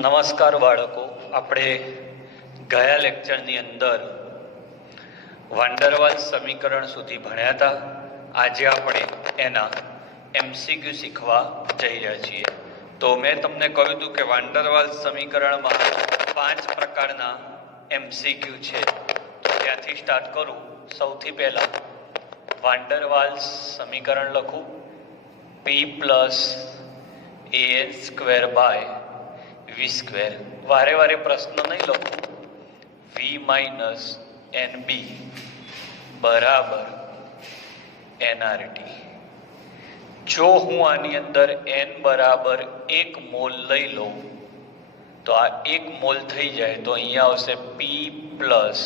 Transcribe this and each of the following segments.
નમસ્કાર બાળકો, આપણે ગયા લેક્ચરની અંદર વાંડરવાલ સમીકરણ સુધી ભણ્યા હતા. આજે આપણે એના એમસીક્યુ શીખવા જઈ રહ્યા છીએ. તો મેં તમને કહ્યું હતું કે વાંડરવાલ સમીકરણમાં 5 પ્રકારના એમસીક્યુ છે. તો ત્યાંથી સ્ટાર્ટ કરું. સૌથી પહેલા વાંડરવાલ સમીકરણ લખું, p plus an square by v square. વારે વારે પ્રશ્ન નહીં લખું. v માઇનસ nb બરાબર nrt. જો હું આની અંદર n બરાબર 1 મોલ લઈ લઉં તો આ 1 મોલ થઈ જાય તો અહીંયા આવશે p plus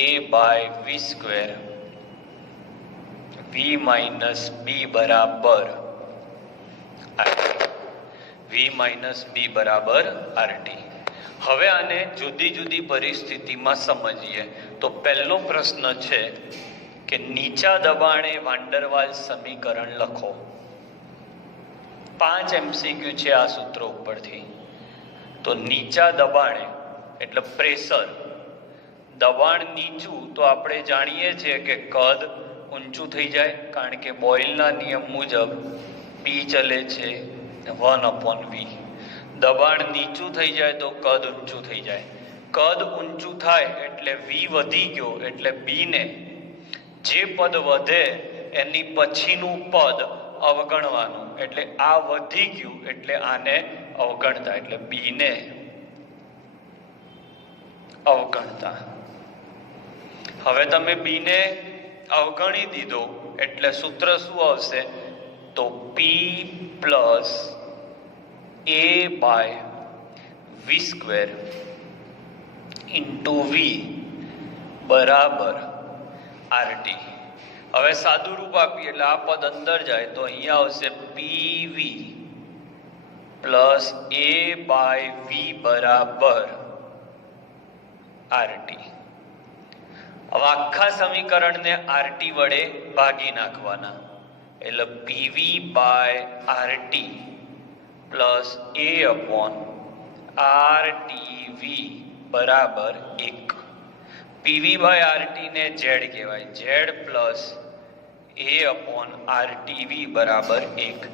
a by v square v minus b બરાબર v માઇનસ b બરાબર RT. હવે આને જુદી જુદી પરિસ્થિતિમાં સમજીએ. તો પહેલો પ્રશ્ન છે કે નીચા દબાણે વાંડરવાલ સમીકરણ લખો. 5 MCQ છે આ સૂત્ર ઉપરથી. તો નીચા દબાણે એટલે પ્રેશર, દબાણ નીચું તો આપણે જાણીએ છીએ કે કદ ઊંચું થઈ જાય, કારણ કે બોયલના નિયમ મુજબ P ચલે છે 1/v. દબાણ નીચું થઈ જાય તો કદ ઊંચું થઈ જાય. કદ ઊંચું થાય એટલે v વધી ગયો એટલે b ને જે પદ વધે એની પછીનું પદ અવગણવાનું. એટલે આ વધી ગયું એટલે આને અવગણતા, એટલે b ને અવગણતા. હવે તમે b ને અવગણી દીધો એટલે સૂત્ર શું આવશે? તો p plus a by v square into v બરાબર RT. હવે સાદું રૂપ આપીએ એટલે આ પદ અંદર જાય તો અહીંયા આવશે pv plus a by v બરાબર RT. હવે આખા સમીકરણને RT વડે ભાગી નાખવાના એટલે pv by RT plus a upon RTV બરાબર 1. pv બાય RT ને z કહેવાય. z plus a upon RTV બરાબર 1.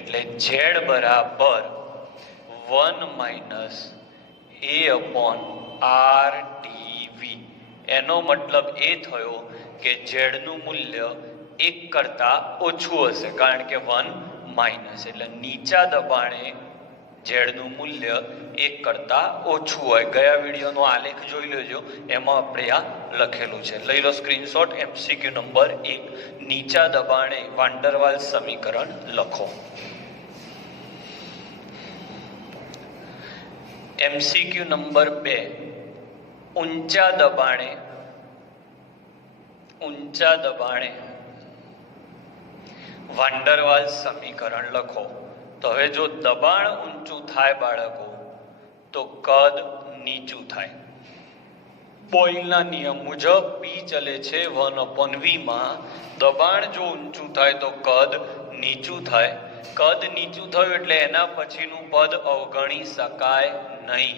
એટલે z બરાબર 1 માઇનસ a અપોન RTV. એનો મતલબ એ થયો કે z નું મૂલ્ય 1 કરતા ઓછું હશે, કારણ કે 1 માઇનસ. એટલે નીચા દબાણે z નું મૂલ્ય 1 કરતા ઓછું હોય. ગયા વિડીયોનો આલેખ જોઈ લેજો, એમાં આપણે આ લખેલું છે. લઈ લો સ્ક્રીનશોટ. એમસીક્યુ નંબર 1, નીચા દબાણે વાંડરવાલ સમીકરણ લખો. એમસીક્યુ નંબર 2, ઊંચા દબાણે વાંડરવાલ સમીકરણ લખો. તો હવે જો દબાણ ઊંચું થાય બાળકો તો કદ નીચું થાય. બોયલના નિયમ મુજબ P ચલે છે 1/v માં. દબાણ જો ઊંચું થાય તો કદ નીચું થાય. કદ નીચું થયું એટલે એના પછીનું પદ અવગણી શકાય નહીં.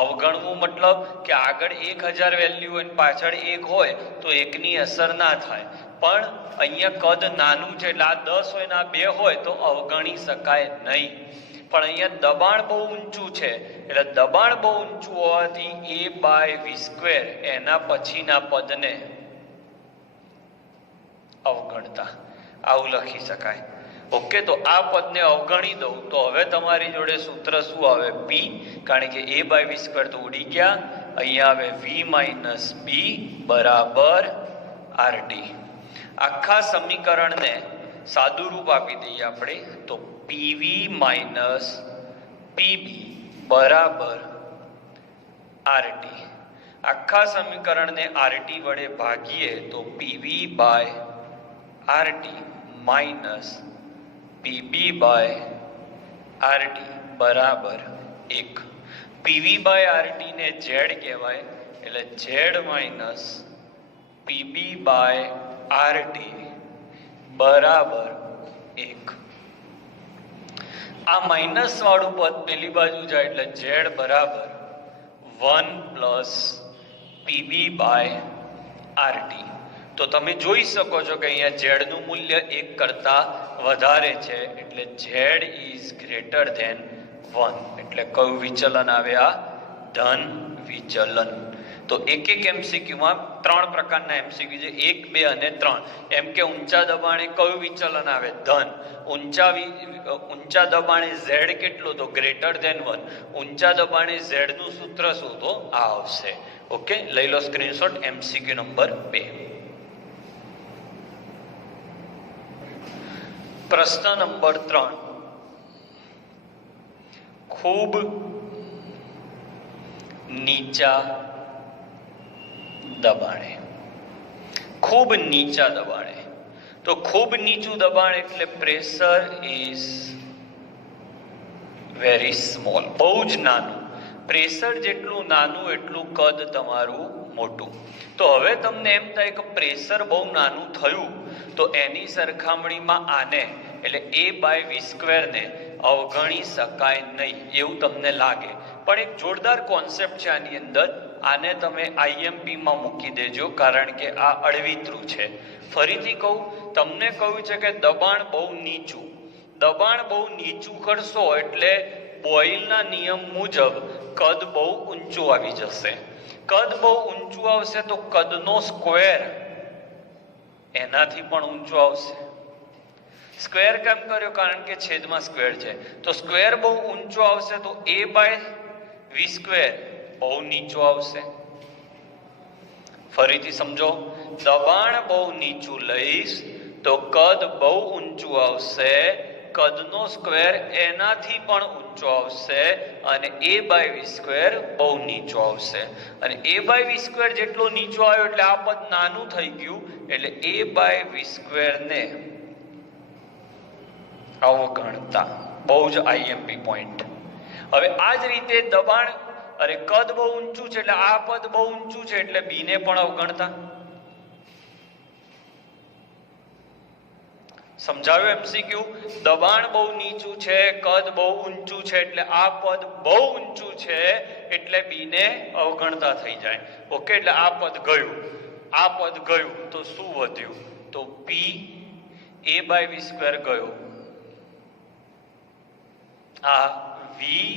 અવગણવું મતલબ કે આગળ 1000 વેલ્યુ હોય પાછળ 1 હોય તો 1 ની અસર ના થાય. પણ અહીંયા કદ નાનું છે એટલે આ 10 હોય ને આ 2 હોય તો અવગણી શકાય નહીં. પણ અહીંયા દબાણ બહુ ઊંચું છે એટલે દબાણ બહુ ઊંચું હોવાથી a બાય v સ્ક્વેર એના પછીના પદને અવગણતા, આવું લખી શકાય. ઓકે, તો આ પદને અવગણી દઉં તો હવે તમારી જોડે સૂત્ર શું આવે? p, કારણ કે a બાય v સ્ક્વેર તો ઉડી ગયા. અહીંયા આવે v માઇનસ b બરાબર RT. આખા સમીકરણને સાદું રૂપ આપી દઈએ આપણે તો pv માઇનસ pb બરાબર RT. આખા સમીકરણને RT વડે ભાગીએ તો pv by RT minus pb by RT બરાબર 1. pv બાય RT ને z કહેવાય એટલે z minus pb by RT બરાબર 1. આ માઇનસ વાળું પદ પેલી બાજુ જાય એટલે ઝેડ બરાબર 1 પ્લસ પીબી બાય આરટી. તો તમે જોઈ શકો છો કે અહીંયા ઝેડ નું મૂલ્ય 1 કરતા વધારે છે એટલે ઝેડ ઇઝ ગ્રેટર ધેન 1. એટલે કયું વિચલન આવે? આ ધન વિચલન. તો એક એમસીક્યુમાં 3 પ્રકારના એમસીક્યુ છે, 1, 2 અને 3. એમ કે ઊંચા દબાણે કયું વિચલન આવે? ધન. ઊંચા દબાણે ઝેડ કેટલું? તો ગ્રેટર ધેન 1. ઊંચા દબાણે ઝેડ નું સૂત્ર શું? તો આ આવશે. ઓકે, લઈ લો સ્ક્રીનશોટ. MCQ number 2. પ્રશ્ન નંબર 3. ખૂબ નીચા દબાણે. ખૂબ નીચા દબાણે. તો ખૂબ નીચું દબાણ એટલે પ્રેશર ઇઝ વેરી સ્મોલ. બહુ જ નાનું. પ્રેશર જેટલું નાનું એટલું કદ તમારું મોટું. તો હવે તમને એમ થાય કે પ્રેશર બહુ નાનું થયું તો એની સરખામણીમાં આને એટલે a/v² ને અવગણી શકાય નહીં એવું તમને લાગે. પણ એક જોરદાર કોન્સેપ્ટ છે આની અંદર. આને તમે આઈએમપીમાં મૂકી દેજો કારણ કે આ અળવિતરું છે. ફરીથી કહું, તમને કહ્યું છે કે દબાણ બહુ નીચું. દબાણ બહુ નીચું કરશો એટલે બોયલના નિયમ મુજબ કદ બહુ ઊંચું આવી જશે. કદ બહુ ઊંચું આવશે તો કદનો સ્ક્વેર એનાથી પણ ઊંચો આવશે. સ્ક્વેર કેમ કર્યો? કારણ કે છેદમાં સ્ક્વેર છે. તો સ્ક્વેર બહુ ઊંચો આવશે તો a/v² બહુ નીચો આવશે. ફરીથી સમજો, દબાણ બહુ નીચું લઈશ તો કદ બહુ ઊંચું આવશે. કદનો સ્ક્વેર એનાથી પણ ઊંચો આવશે અને a/v² બહુ નીચો આવશે. અને a/v² જેટલો નીચો આવ્યો એટલે આ પદ નાનું થઈ ગયું એટલે a/v² ને અવગણતા. બહુ જ આઈએમપી પોઈન્ટ. હવે આ જ રીતે દબાણ કદ બહુ ઊંચું છે એટલે આ પદ બહુ ઊંચું છે એટલે બી ને પણ અવગણતા. સમજાવ્યું એમસીક્યુ? દબાણ બહુ નીચું છે, કદ બહુ ઊંચું છે એટલે આ પદ બહુ ઊંચું છે એટલે બી ને અવગણતા થઈ જાય. ઓકે, એટલે આ પદ ગયું, આ પદ ગયું તો શું વધ્યું? તો પી a/v² ગયો, આ વી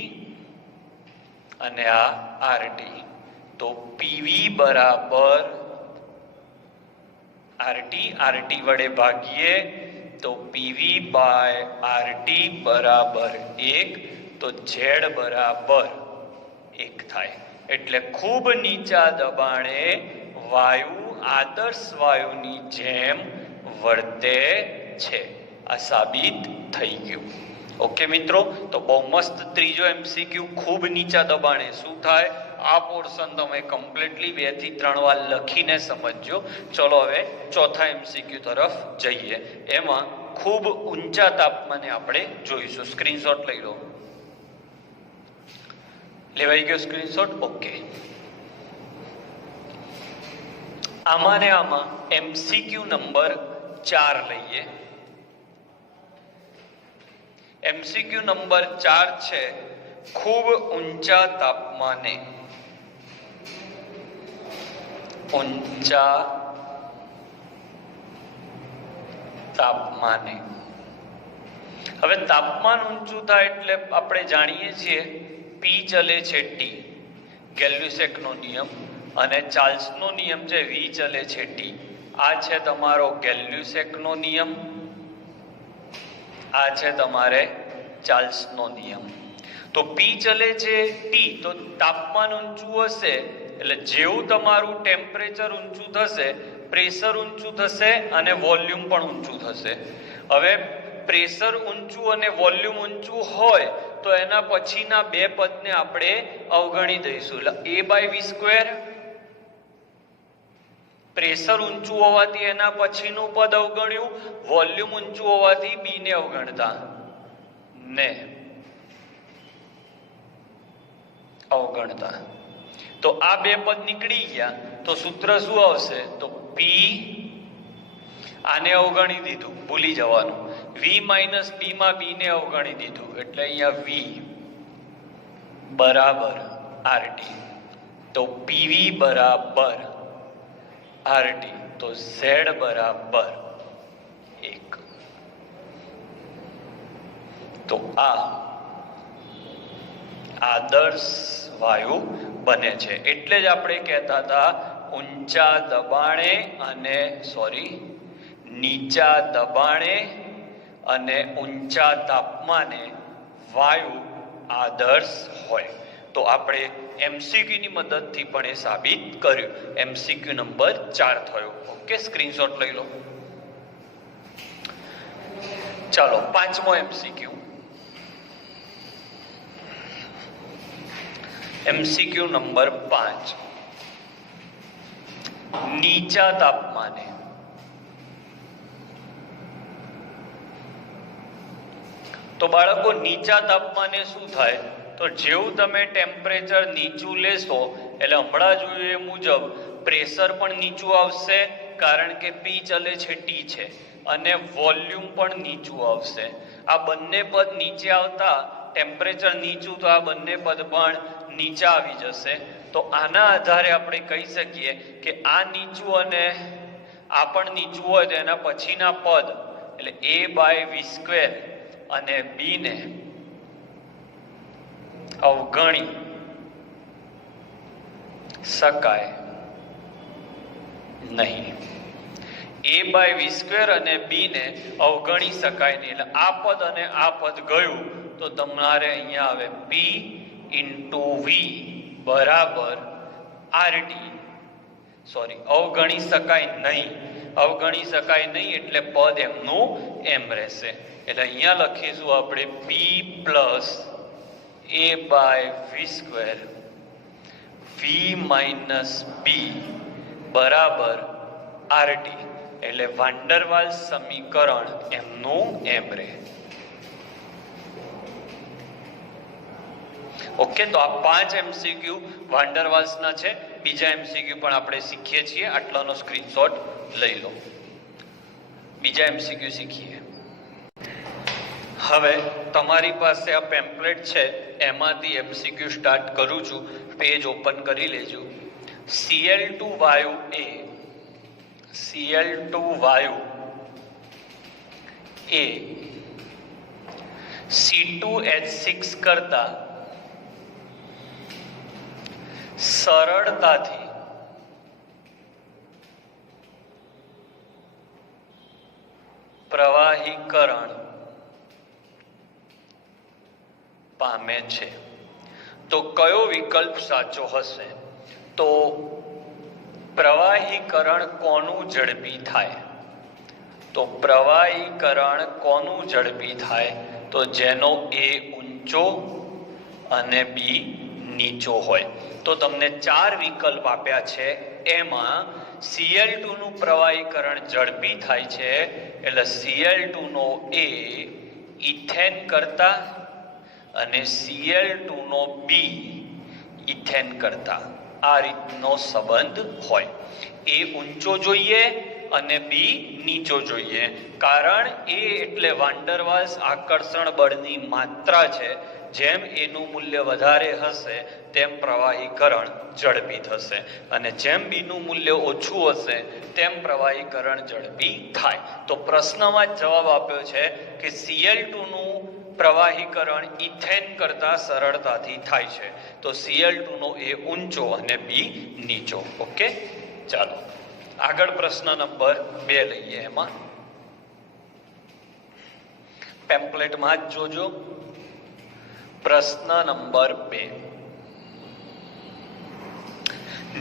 અને આ આરટી. તો પીવી બરાબર આરટી. આરટી વડે ભાગીએ તો પીવી બાય આરટી બરાબર 1. તો ઝેડ બરાબર 1 થાય. એટલે ખૂબ નીચા દબાણે વાયુ આદર્શ વાયુની જેમ વર્તે છે. આ સાબિત થઈ ગયું. ઓકે મિત્રો, તો બહુ મસ્ત ત્રીજો એમસીક્યુ. ખૂબ નીચા દબાણે શું થાય? આ પોર્શન તમે કમ્પ્લીટલી 2 થી 3 વાર લખીને સમજજો. ચલો હવે ચોથા એમસીક્યુ તરફ જઈએ. એમાં ખૂબ ઊંચા તાપમાને આપણે જોઈશું. સ્ક્રીનશોટ લઈ લો. લેવાઈ ગયો સ્ક્રીનશોટ? ઓકે. આમાં ને આમાં એમસીક્યુ નંબર 4 લઈએ. એમસીક્યુ નંબર 4 છે, ખૂબ ઊંચા તાપમાને. ઊંચા તાપમાને. હવે તાપમાન ઊંચું થાય એટલે આપણે જાણીએ છીએ પી ચલે છે ટી, ગેલ્યુસેકનો નિયમ, અને ચાર્લ્સનો નિયમ છે વી ચલે છે ટી. આ છે તમારો ગેલ્યુસેકનો નિયમ, આ છે તમારે ચાર્લ્સનો નિયમ. તો પી ચલે છે ટી, તો તાપમાન ઊંચું હશે એટલે જેવું તમારું ટેમ્પરેચર ઊંચું થશે પ્રેશર ઊંચું થશે અને વોલ્યુમ પણ ઊંચું થશે. હવે પ્રેશર ઊંચું અને વોલ્યુમ ઊંચું હોય તો એના પછીના બે પદને આપણે અવગણી દઈશું. એટલે a/v², પ્રેશર ઊંચું હોવાથી એના પછીનું પદ અવગણ્યું, વોલ્યુમ ઊંચું હોવાથી બી ને અવગણતા ને અવગણતા. તો આ બે પદ નીકળી ગયા તો સૂત્ર શું આવશે? તો પી, આને અવગણી દીધું, ભૂલી જવાનું. વી માઇનસ બી માં બી ને અવગણી દીધું એટલે અહીંયા વી બરાબર આરટી, તો પીવી બરાબર આરટી, તો ઝેડ બરાબર 1. તો આ આદર્શ વાયુ બને છે. એટલે જ આપણે કહેતા હતા ઊંચા દબાણે અને નીચા દબાણે અને ઊંચા તાપમાને વાયુ આદર્શ હોય. તો આપણે એમસીક્યુ ની મદદથી પણ એ સાબિત કર્યું. એમસીક્યુ નંબર 4 થયો. ઓકે, સ્ક્રીનશોટ લઈ લો. ચાલો, 5મો એમસીક્યુ. MCQ number 5. નીચા તાપમાને તો બાળકો નીચા તાપમાને શું થાય? તો જેવું તમે ટેમ્પરેચર નીચું લેશો એટલે હમણાં જોયું એ મુજબ પ્રેશર પણ નીચું આવશે, કારણ કે પી ચલે છે ટી છે, અને વોલ્યુમ પણ નીચું આવશે. આ બંને પદ નીચે આવતા ટેમ્પરેચર નીચું, તો આ બંને પદ પણ નીચે આવી જશે. તો આના આધારે આપણે કહી શકીએ કે આ નીચું અને આ પણ નીચું હોય તો એના પછીના પદ એટલે a/v² અને બી ને અવગણી શકાય નહીં. a/v² અને બી ને અવગણી શકાય નહીં. એટલે આ પદ અને આ પદ ગયું તો તમારે અહીંયા આવે p × v બરાબર આરટી. અવગણી શકાય નહીં. અવગણી શકાય નહીં એટલે પદ એમનું એમ રહેશે. એટલે અહીંયા લખીશું આપણે p + a/v² v - b બરાબર આરટી. એટલે વાન ડર વાલ્સ સમીકરણ એમનું એમ રહે. ઓકે, તો આ 5 એમસીક્યુ વાન ડર વાલ્સના છે. બીજા એમસીક્યુ પણ આપણે શીખીએ છીએ. આટલાનો સ્ક્રીનશોટ લઈ લો. બીજા એમસીક્યુ શીખીએ. હવે તમારી પાસે આ પેમ્પલેટ છે, એમાંથી એમસીક્યુ સ્ટાર્ટ કરું છું. પેજ ઓપન કરી લેજો. Cl2 વાયુ એ C2H6 કરતા સરળતાથી પ્રવાહીકરણ પામે છે. તો કયો વિકલ્પ સાચો હશે? તો પ્રવાહીકરણ કોનું ઝડપી થાય? તો પ્રવાહીકરણ કોનું ઝડપી થાય? તો જેનો A ઊંચો અને B નીચો હોય. તો તમને 4 વિકલ્પ આપ્યા છે. એમાં Cl2 નું પ્રવાહીકરણ ઝડપી થાય છે એટલે Cl2 નો A ઇથેન કરતા અને Cl2 નો B ઇથેન કરતા આ રીતનો સંબંધ હોય. A ઊંચો જોઈએ અને B નીચો જોઈએ. કારણ A એટલે વાન ડર વાલ્સ આકર્ષણ બળની માત્રા છે. જેમ એનું મૂલ્ય વધારે હશે તેમ પ્રવાહીકરણ ઝડપી થશે, અને જેમ બીનું મૂલ્ય ઓછું હશે તેમ પ્રવાહીકરણ ઝડપી થાય. તો પ્રશ્નમાં જવાબ આપ્યો છે કે Cl2 નું પ્રવાહીકરણ ઇથેન કરતા સરળતાથી થાય છે. તો Cl2 નો A ઊંચો અને B નીચો. ઓકે, ચાલો આગળ પ્રશ્ન નંબર 2 લઈએ. એમાં પેમ્પલેટમાં જ જોજો. પ્રશ્ન નંબર 2.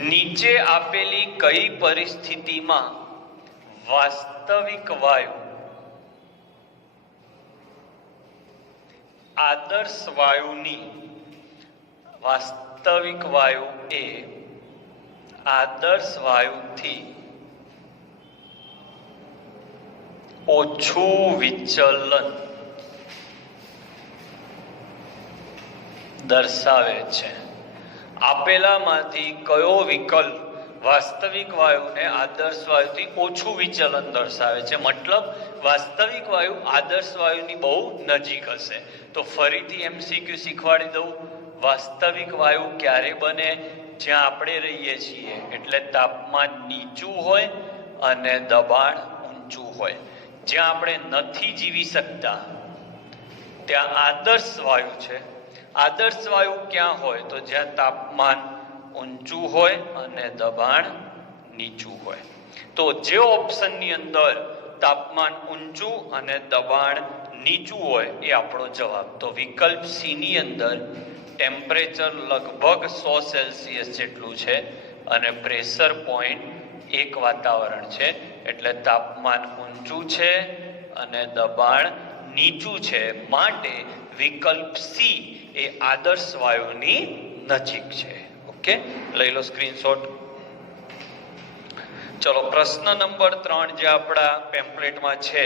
નીચે આપેલી કઈ પરિસ્થિતિમાં વાસ્તવિક વાયુ આદર્શ વાયુની વાસ્તવિક વાયુ એ આદર્શ વાયુથી ઓછું વિચલન દર્શાવે છે? આપેલામાંથી કયો વિકલ્પ વાસ્તવિક વાયુને આદર્શ વાયુથી ઓછું વિચલન દર્શાવે છે, મતલબ વાસ્તવિક વાયુ આદર્શ વાયુની બહુ નજીક હશે. તો ફરીથી MCQ શીખવાડી દઉં. વાસ્તવિક વાયુ ક્યારે બને? જ્યાં આપણે રહીએ છીએ એટલે તાપમાન નીચું હોય અને દબાણ ઊંચું હોય. જ્યાં આપણે નથી જીવી શકતા ત્યાં આદર્શ વાયુ છે. આદર્શ વાયુ ક્યાં હોય? તો જ્યાં તાપમાન ઊંચું હોય અને દબાણ નીચું હોય. તો જે ઓપ્શનની અંદર તાપમાન ઊંચું અને દબાણ નીચું હોય એ આપણો જવાબ. તો વિકલ્પ સી ની અંદર ટેમ્પરેચર લગભગ 100 સેલ્સિયસ જેટલું છે અને પ્રેશર પોઈન્ટ 1 વાતાવરણ છે, એટલે તાપમાન ઊંચું છે અને દબાણ નીચું છે, માટે વિકલ્પ સી એ આદર્શ વાયુની નજીક છે. ઓકે, લઈ લો સ્ક્રીનશોટ. ચલો, પ્રશ્ન નંબર 3 જે આપણા પેમ્પલેટમાં છે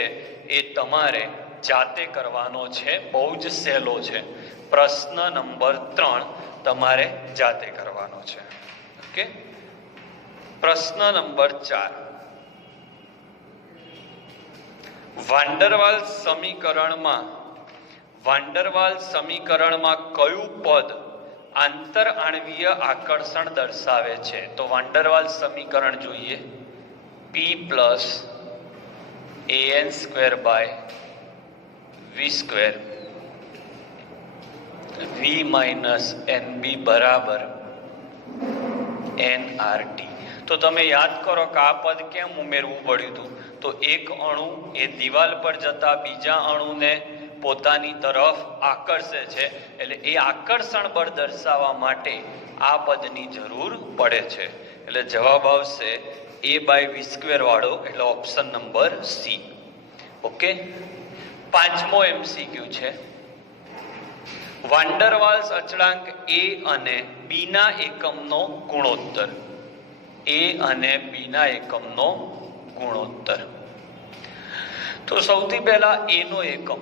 એ તમારે જાતે કરવાનો છે. બહુ જ સહેલો છે. પ્રશ્ન નંબર 3 તમારે જાતે કરવાનો છે. ઓકે, પ્રશ્ન નંબર 4. વાન્ડરવાલ્સ સમીકરણમાં કયું પદ આંતર આણ્વીય આકર્ષણ દર્શાવે છે? તો વાન્ડરવાલ્સ સમીકરણ જોઈએ. P + an² v² v - nb બરાબર nRT. તો તમે યાદ કરો કે આ પદ કેમ ઉમેરવું પડ્યું હતું? તો એક અણુ એ દિવાલ પર જતા બીજા અણુને પોતાની તરફ આકર્ષે છે, એટલે એ આકર્ષણ બળ દર્શાવવા માટે આ પદની જરૂર પડે છે. એટલે જવાબ આવશે a/v² વાળો, એટલે ઓપ્શન નંબર સી. ઓકે, 5મો MCQ છે. વાન્ડરવાલ્સ અચળાંક a અને b ના એકમનો ગુણોત્તર. a અને b ના એકમનો ગુણોત્તર. તો સૌથી પહેલા a નો એકમ.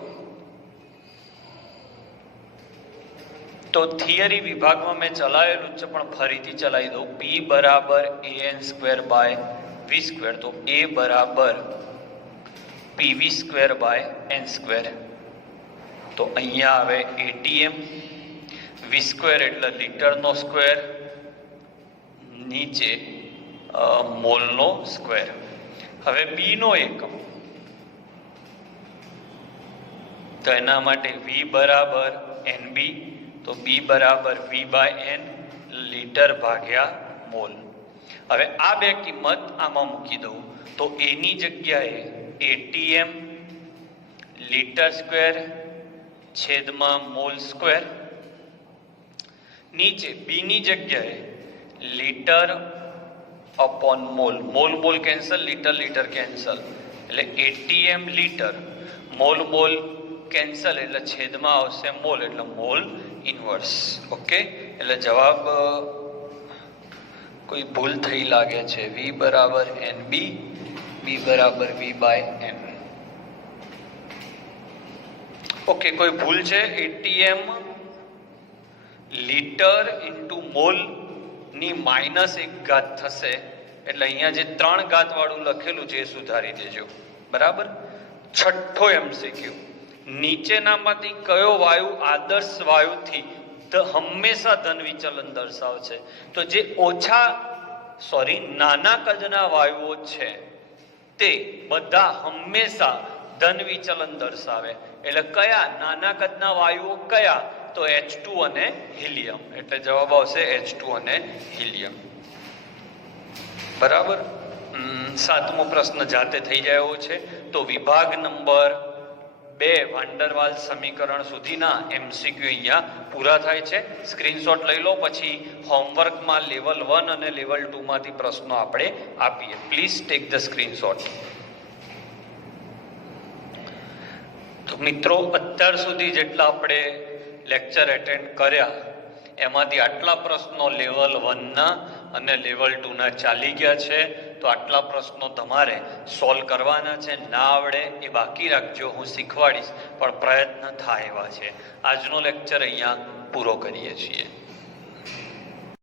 તો થિયરી વિભાગમાં મેં ચલાવેલું છે, પણ ફરીથી ચલાવી દઉં. P = an²/v². તો a બરાબર pv²/n². તો અહીંયા આવે ATM. v² એટલે લીટરનો સ્ક્વેર, નીચે મોલનો સ્ક્વેર. હવે b નો એકમ, તો એના માટે v બરાબર NB. તો b બરાબર v/n, લીટર ભાગ્યા મોલ. હવે આ બે કિંમત આમાં મૂકી દઉં તો a ની જગ્યાએ ATM લીટર સ્ક્વેર છેદમાં મોલ સ્ક્વેર, નીચે b ની જગ્યાએ litre upon mall. Mall mall cancel, litre litre cancel, એટલે ATM litre, mall mall cancel, એટલે છેદમાં આવશે મોલ, એટલે મોલ ઇન્વર્સ. ઓકે, એટલે જવાબ કોઈ ભૂલ થઈ લાગે છે. v બરાબર NB, b બરાબર v/n. ઓકે, કોઈ ભૂલ છે? ATM લીટર ઇન્ટુ મોલ ની -1 થશે, એટલે અહીંયા જે 3 ઘાત વાળું લખેલું છે એ સુધારી દેજો. બરાબર. 6થો MCQ. નીચેનામાંથી કયો વાયુ આદર્શ વાયુથી હંમેશા ધન વિચલન દર્શાવશે? તો જે નાના કદના વાયુઓ છે તે બધા હંમેશા ધન વિચલન દર્શાવે. એટલે કયા નાના કદના વાયુઓ કયા? તો H2 અને હિલિયમ. એટલે જવાબ આવશે H2 અને હિલિયમ. બરાબર. 7મો પ્રશ્ન જાતે થઈ જાય એવો છે. તો વિભાગ નંબર 2 વાન્ડરવાલ્સ સમીકરણ સુધીના MCQ અહીંયા પૂરા થાય છે. સ્ક્રીનશોટ લઈ લો, પછી હોમવર્કમાં લેવલ 1 અને લેવલ 2 માંથી પ્રશ્નો આપણે આપીએ. Please take the screenshot. તો મિત્રો, અત્યાર સુધી જેટલા આપણે લેક્ચર એટેન્ડ કર્યા એમાંથી આટલા પ્રશ્નો લેવલ 1 અને લેવલ 2 ચાલી ગયા છે. તો આટલા પ્રશ્નો તમારે સોલ્વ કરવાના છે. ના આવડે એ બાકી રાખજો, હું શીખવાડીશ, પણ પ્રયત્ન થાય એવા છે. આજનો લેક્ચર અહીંયા પૂરો કરીએ છીએ.